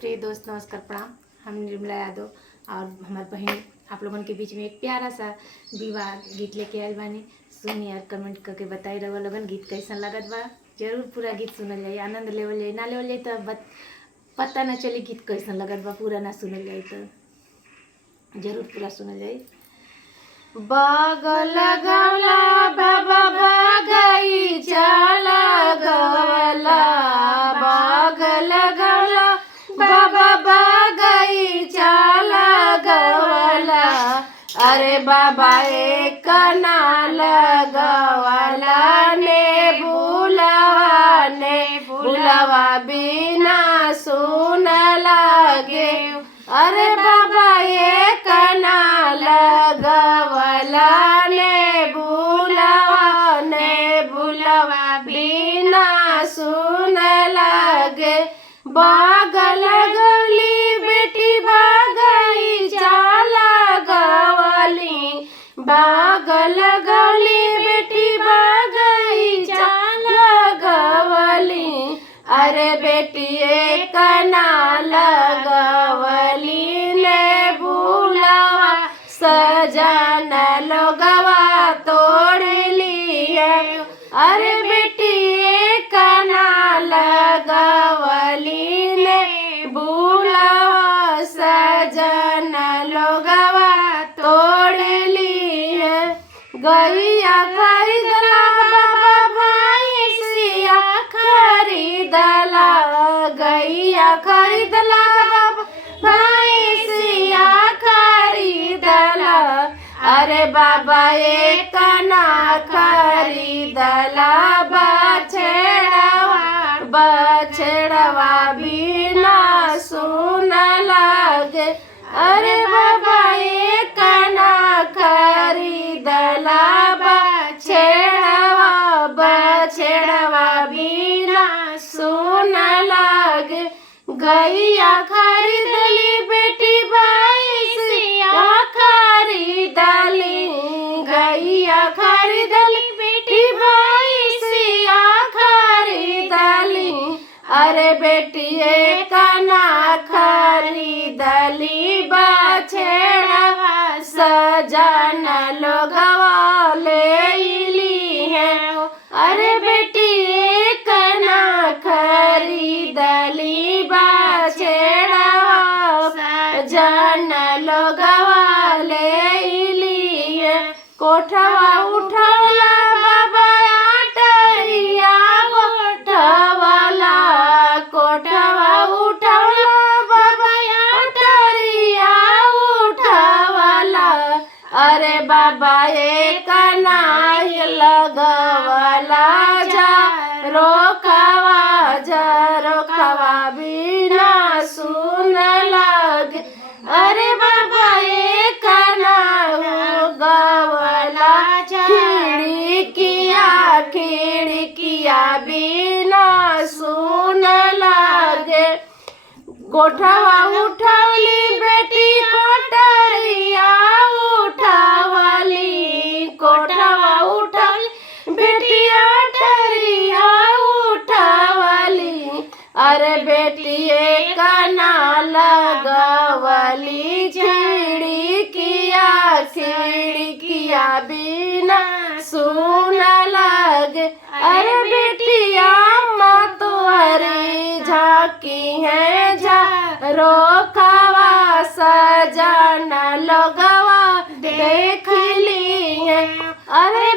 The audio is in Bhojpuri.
प्रिय दोस्त नमस्कार प्रणाम। हम निर्मला यादव और हमारे बहन आप लोगों के बीच में एक प्यारा सा विवाह गीत लेके आयल बानी। सुनी और कमेंट करके बताई रहो लोगन गीत कैसा लगत बा। जरूर पूरा गीत सुनल जाए, आनंद लेवल जाए। ना लेवल जाए तो पता ना चली गीत कैसा लगत बा। पूरा ना सुनल जाए तो जरूर पूरा सुनल जाए। बगल गवला बाबा बगीचा लगवला, बगल गवला बाबा बगीचा लगवला। अरे बाबा एक ना लगवला ने भूलवा बिना सुन लगे। अरे बाबा एक ना लगवला ने भूलवा बिना सुन लगे। बगल गवली बेटी बगीचा लगवली, बगल गवली बेटी बगीचा लगवली। अरे बेटी एक ना लगवली ने भूलवा सजन लोगवा तोड़ लिए। अरे बेटी एक ना लगवली ने भूलवा सजन लोगवा तोड़ लिए। गैया खरीदला बाबा भैंसिया खरीदला, गैया खरीदला बाबा भैंसिया खरीदला। अरे बाबा एक ना खरीदला बछड़वा बिना सुन लगे। अरे बाबा एक ना खरीदला बछड़वा बिना सुन लगे। गैया खरीदली बेटी भैंसिया खरीदली, गैया खरीदली बेटी भैंसिया खरीदली। अरे बेटी एक ना खरीदली बछड़वा सजन लोगवा ले ली है। अरे बेटी एक ना खरीदली बछड़वा सजन लोगवा ले ली है। कोठवा उठवला बाबा आटरिया गोठवला, कोठवा उठवला बाबा आटरिया उठवला। अरे बाबा एक ना लगवला रोखवा बिना सुन लगे। अरे बाबा एक ना गवला खिड़किया बिना सुन लगे। कोठवा उठवली बेटी कोठरिया उठवली, कोठवा उठवली बेटी अटरिया उठवली। अरे बेटी एक ना लगवली खिड़किया बिना सुन लगे। अरे बेटिया माँ तुहरी झाकी है जा रोखवा सजन लोगवा देख ली है। अरे